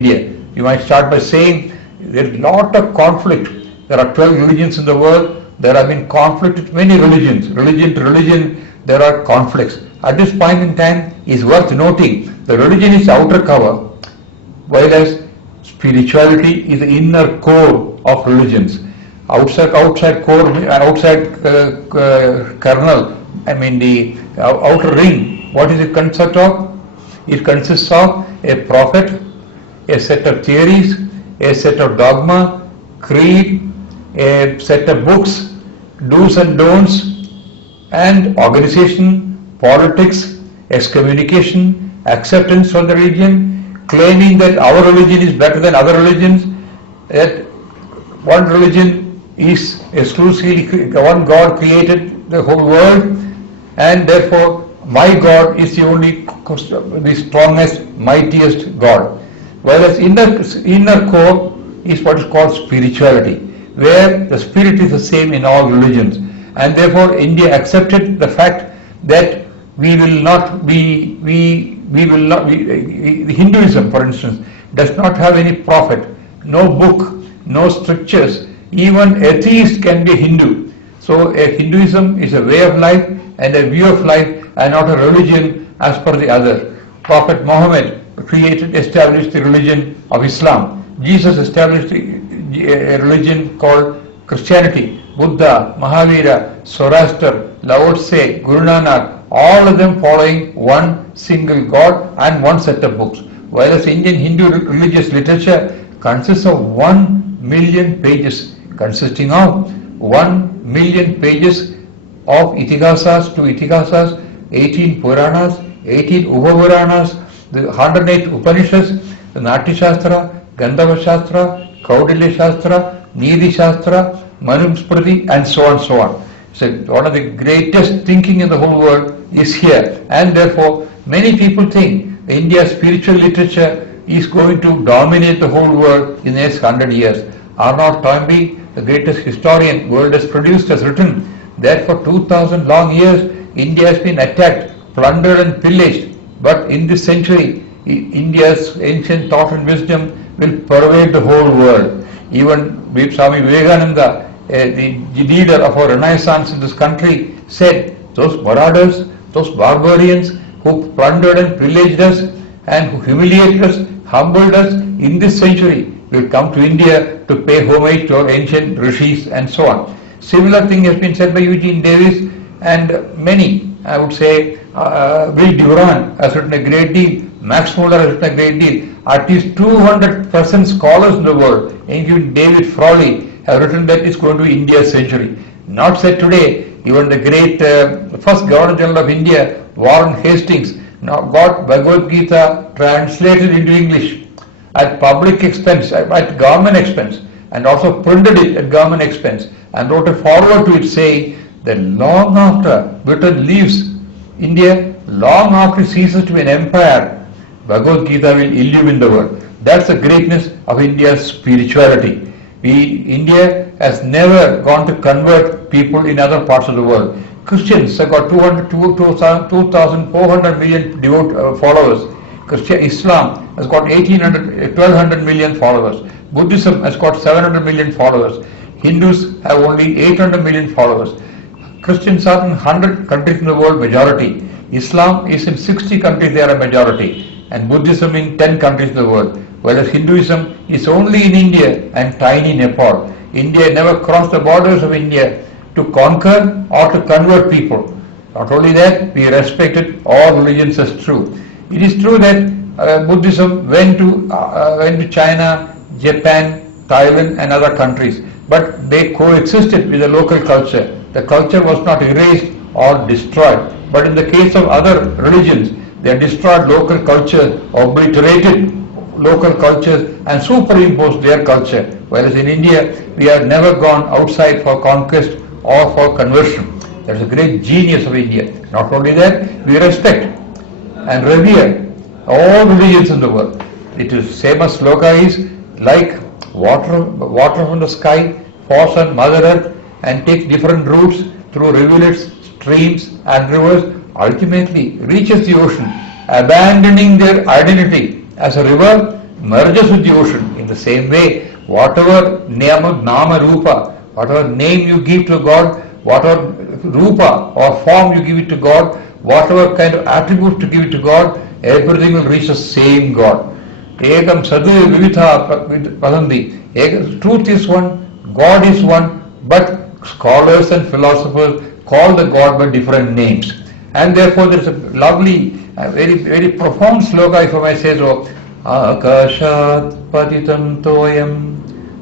India. You might start by saying there is a lot of conflict. There are 12 religions in the world. There have been conflict with many religions. Religion to religion, there are conflicts. At this point in time, it's worth noting the religion is outer cover, whereas spirituality is the inner core of religions. Outside kernel, I mean the outer ring. What is it concept of? It consists of a prophet, a set of theories, a set of dogma, creed, a set of books, do's and don'ts, and organization, politics, excommunication, acceptance of the religion, claiming that our religion is better than other religions, that one religion is exclusively, one God created the whole world, and therefore my God is the only, the strongest, mightiest God. Whereas inner core is what is called spirituality, where the spirit is the same in all religions, and therefore India accepted the fact that Hinduism, for instance, does not have any prophet, no book, no scriptures. Even atheist can be Hindu. So a Hinduism is a way of life and a view of life, and not a religion as per the other. Prophet Muhammad established the religion of Islam. Jesus established a religion called Christianity. Buddha, Mahavira, Zoroaster, Lao Tse, Guru Nanak, all of them following one single God and one set of books. Whereas Indian Hindu religious literature consists of 1 million pages, consisting of 1 million pages of Ithihasas, 18 Puranas, 18 Upapuranas, the 108 Upanishads, the Natya Shastra, Gandhava Shastra, Kaudilya Shastra, Nidhi Shastra, Manusmriti, and so on, so on. So one of the greatest thinking in the whole world is here, and therefore many people think India's spiritual literature is going to dominate the whole world in the next 100 years. Arnold Toynbee, the greatest historian world has produced, has written that for 2000 long years India has been attacked, plundered and pillaged, but in this century India's ancient thought and wisdom will pervade the whole world. Even Swami Vivekananda, the leader of our Renaissance in this country, said those marauders, those barbarians who plundered and pillaged us and who humiliated us, humbled us in this century will come to India to pay homage to our ancient rishis and so on. Similar thing has been said by Eugene Davis and many. I would say Will Durant has written a great deal, Max Muller has written a great deal. At least 200% scholars in the world, including David Frawley, have written that it's going to be India's century. Not said today, even the great first Governor General of India, Warren Hastings, now got Bhagavad Gita translated into English at public expense, at government expense, and also printed it at government expense, and wrote a foreword to it saying that long after Britain leaves India, long after it ceases to be an empire, Bhagavad Gita will illumine the world. That's the greatness of India's spirituality. India has never gone to convert people in other parts of the world. Christians have got 2,400 million followers. Islam has got 1,200 million followers. Buddhism has got 700 million followers. Hindus have only 800 million followers. Christians are in 100 countries in the world, majority. Islam is in 60 countries, they are a majority. And Buddhism in 10 countries in the world. Whereas Hinduism is only in India and tiny Nepal. India never crossed the borders of India to conquer or to convert people. Not only that, we respected all religions as true. It is true that Buddhism went to China, Japan, Thailand and other countries, but they coexisted with the local culture. The culture was not erased or destroyed. But in the case of other religions, they destroyed local culture, obliterated local cultures and superimposed their culture. Whereas in India, we have never gone outside for conquest or for conversion. That's a great genius of India. Not only that, we respect and revere all religions in the world. It is same as sloka is like water from the sky falls on Mother Earth and takes different routes through rivulets, streams and rivers, ultimately reaches the ocean, abandoning their identity as a river merges with the ocean. In the same way, whatever nama rupa, whatever name you give to God, whatever rupa or form you give it to God, whatever kind of attributes to give it to God, everything will reach the same God. Ekam sadhu vivitha padanti. Truth is one, God is one, but scholars and philosophers call the God by different names. And therefore there is a lovely, very profound sloka, if I may say so. Akashat patitam toyam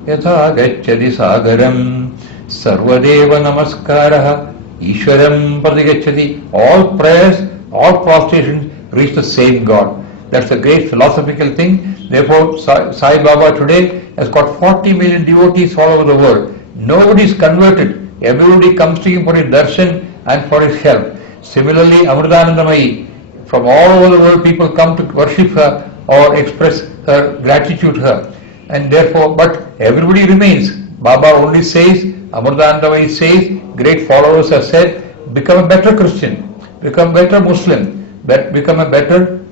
yatha gacchati sagaram sarvadeva namaskaraha ishwaram pratigacchati. All prayers, all prostrations reach the same God. That's a great philosophical thing. Therefore, Sai Baba today has got 40 million devotees all over the world. Nobody is converted. Everybody comes to him for his darshan and for his help. Similarly, Amritanandamayi, from all over the world people come to worship her or express her gratitude to her. And therefore, but everybody remains. Baba only says, Amritanandamayi says, great followers have said, become a better Christian, become a better Muslim, become a better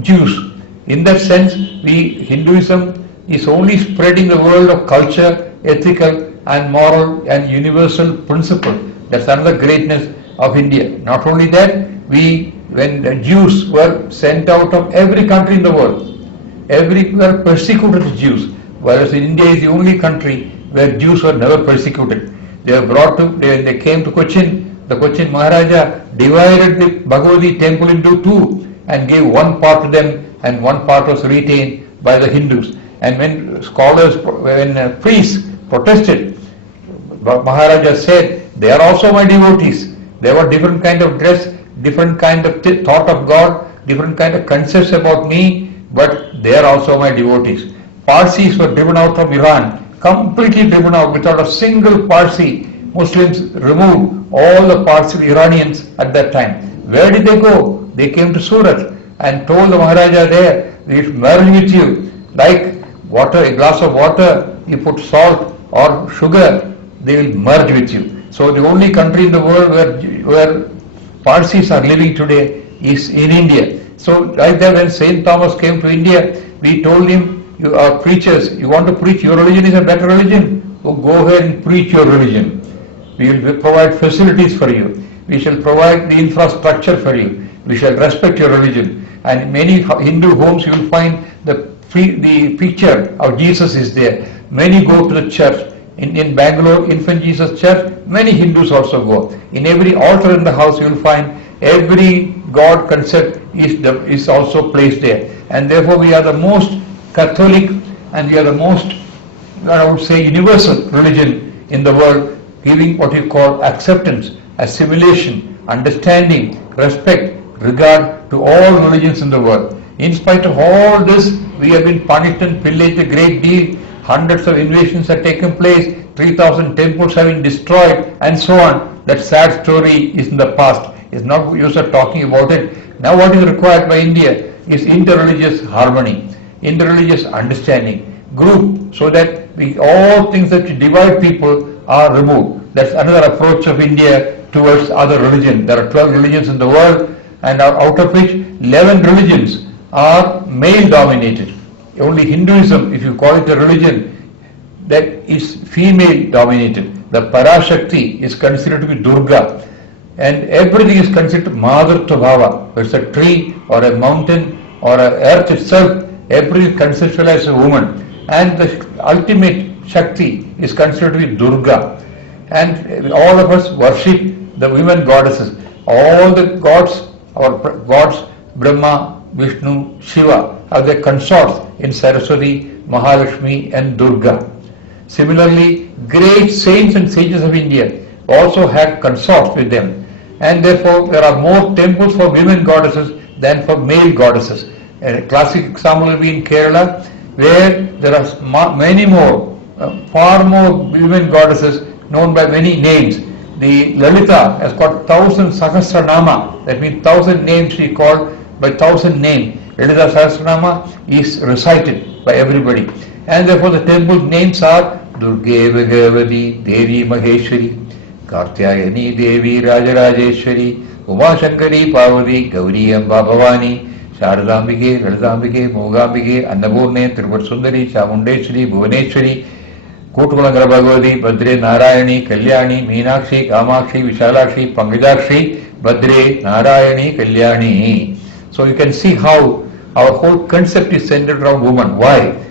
Jews. In that sense, Hinduism is only spreading the world of culture, ethical and moral and universal principle. That's another greatness of India. Not only that, when the Jews were sent out of every country in the world, everywhere persecuted the Jews, whereas India is the only country where Jews were never persecuted. They were brought to, when they came to Cochin, the Cochin Maharaja divided the Bhagavati temple into two and gave one part to them and one part was retained by the Hindus. And when scholars, when priests protested, Maharaja said, they are also my devotees. They were different kind of dress, different kind of thought of God, different kind of concepts about me, but they are also my devotees. Parsis were driven out from Iran, completely driven out without a single Parsi. Muslims removed all the Parsi Iranians at that time. Where did they go? They came to Surat and told the Maharaja there, we will merge with you. Like water, a glass of water, you put salt or sugar, they will merge with you. So the only country in the world where Parsis are living today is in India. So like that, when Saint Thomas came to India, we told him, you are preachers, you want to preach, your religion is a better religion, so go ahead and preach your religion. We will provide facilities for you. We shall provide the infrastructure for you. We shall respect your religion. And in many Hindu homes you will find the picture of Jesus is there. Many go to the church. In Bangalore, Infant Jesus Church, many Hindus also go. In every altar in the house you will find every God concept is also placed there. And therefore we are the most Catholic and we are the most, I would say, universal religion in the world, giving what you call acceptance, assimilation, understanding, respect, regard to all religions in the world. In spite of all this, we have been punished and pillaged a great deal. Hundreds of invasions have taken place, 3,000 temples have been destroyed, and so on. That sad story is in the past. It's not use of talking about it. Now what is required by India is interreligious harmony, interreligious understanding, group, so that all things that divide people are removed. That's another approach of India towards other religion. There are 12 religions in the world, and out of which 11 religions are male dominated. Only Hinduism, if you call it a religion, that is female dominated. The Parashakti is considered to be Durga, and everything is considered Madhurtva Bhava. Whether it's a tree or a mountain or a earth itself, everything is conceptualized as a woman. And the ultimate Shakti is considered to be Durga. And all of us worship the women goddesses. All the gods, our gods, Brahma, Vishnu, Shiva, are their consorts in Saraswati, Mahalakshmi and Durga. Similarly, great saints and sages of India also had consorts with them, and therefore there are more temples for women goddesses than for male goddesses. A classic example will be in Kerala, where there are many more, far more women goddesses known by many names. The Lalita has got 1,000 Sahasranama, that means 1,000 names she called by 1,000 names. Lalita Sahasranama is recited by everybody. And therefore the temple names are Durge Bhagavati, Devi Maheshwari, Kartyayani Devi Rajarajeshwari, Uma Shankari Parvati, Gauri Amba Bhavani, Sharadambike, Laladambike, Mogambike, Annapurne, Tripurasundari, Chamundeshwari, Bhuvaneshwari, Kootukulangala Bhagavati, Badre, Narayani, Kalyani, Meenakshi, Kamakshi, Vishalakshi, Pankajakshi, Badre, Narayani, Kalyani. So you can see how our whole concept is centered around woman. Why?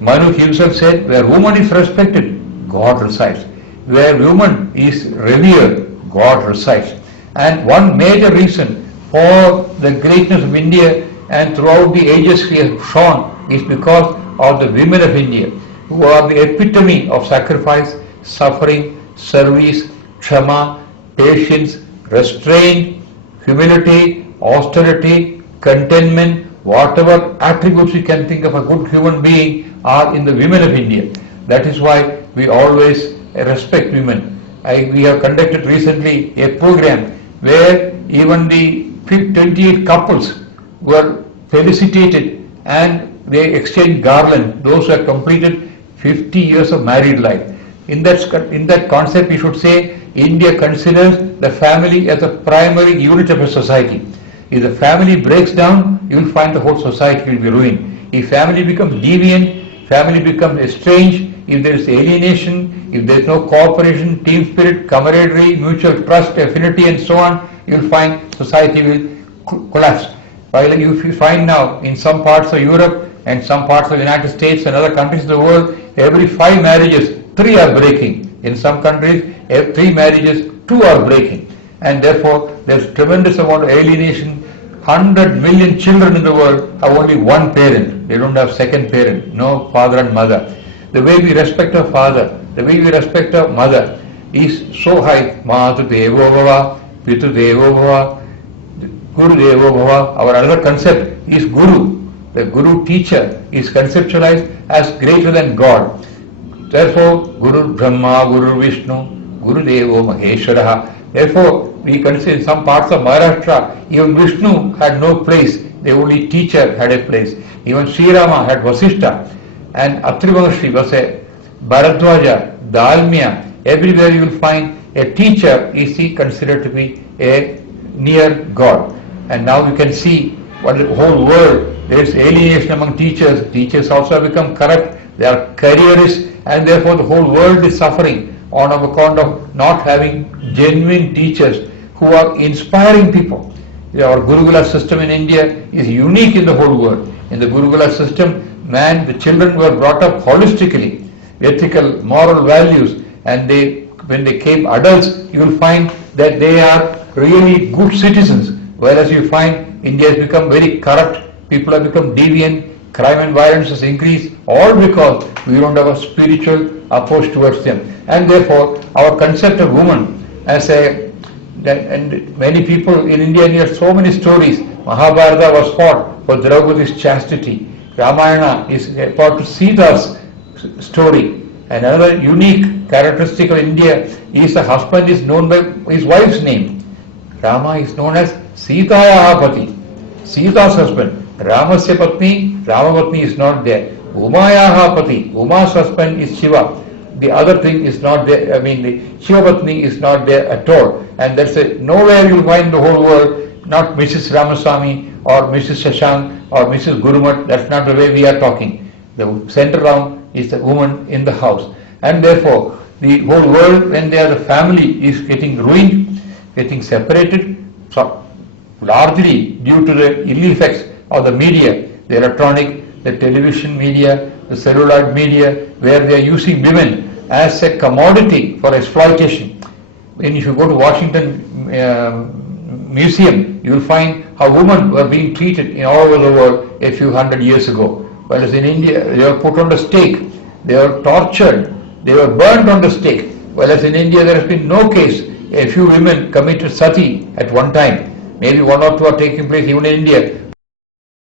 Manu himself said, where woman is respected, God resides. Where woman is revered, God resides. And one major reason for the greatness of India and throughout the ages we have shown is because of the women of India, who are the epitome of sacrifice, suffering, service, kshama, patience, restraint, humility, austerity, contentment, whatever attributes we can think of a good human being are in the women of India. That is why we always respect women. We have conducted recently a program where even the 28 couples were felicitated and they exchanged garland, those who have completed 50 years of married life. In that concept, we should say India considers the family as a primary unit of a society. If the family breaks down, you will find the whole society will be ruined. If family becomes deviant, family becomes estranged, if there is alienation, if there is no cooperation, team spirit, camaraderie, mutual trust, affinity and so on, you will find society will collapse. While if you find now in some parts of Europe and some parts of the United States and other countries of the world, every 5 marriages, 3 are breaking. In some countries, every 3 marriages, 2 are breaking. And therefore, there is tremendous amount of alienation. 100 million children in the world have only one parent. They don't have second parent, no father and mother. The way we respect our father, the way we respect our mother is so high. Matu Devo Bhava, Pitu Devo Bhava, Guru Devo Bhava. Our another concept is Guru. The Guru teacher is conceptualized as greater than God. Therefore, Guru Brahma, Guru Vishnu, Guru Devo Maheshwaraha. Therefore, we consider in some parts of Maharashtra, even Vishnu had no place. The only teacher had a place. Even Sri Rama had Vasishtha. And Atri Maharshi was a Bharadwaja, Dalmia. Everywhere you will find a teacher is he considered to be a near God. And now you can see what the whole world, there is alienation among teachers. Teachers also have become corrupt. They are careerists and therefore the whole world is suffering on account of not having genuine teachers who are inspiring people. Our Gurukula system in India is unique in the whole world. In the Gurukula system, the children were brought up holistically, ethical, moral values, and when they came adults, you will find that they are really good citizens. Whereas you find India has become very corrupt, people have become deviant, crime and violence has increased, all because we don't have a spiritual approach towards them. And therefore, our concept of woman as and many people in India hear so many stories. Mahabharata was fought for Draupadi's chastity. Ramayana is about Sita's story. And another unique characteristic of India is the husband is known by his wife's name. Rama is known as Sitayaha Pati, Sita's husband. Ramasya Patni, Ramapatni is not there. Umayaha Pati, Uma's husband is Shiva. The other thing is not there, the Shiva Patni is not there at all. And that's nowhere you will find the whole world, not Mrs. Ramaswamy or Mrs. Shashank or Mrs. Gurumat. That's not the way we are talking. The center round is the woman in the house. And therefore, the whole world, when they are the family, is getting ruined, getting separated, so largely due to the ill effects of the media, the electronic, the television media, the celluloid media, where they are using women as a commodity for exploitation. When if you go to Washington Museum, you will find how women were being treated in all over the world a few hundred years ago. Whereas in India, they were put on the stake, they were tortured, they were burnt on the stake. Whereas in India, there has been no case. A few women committed sati at one time. Maybe 1 or 2 are taking place even in India.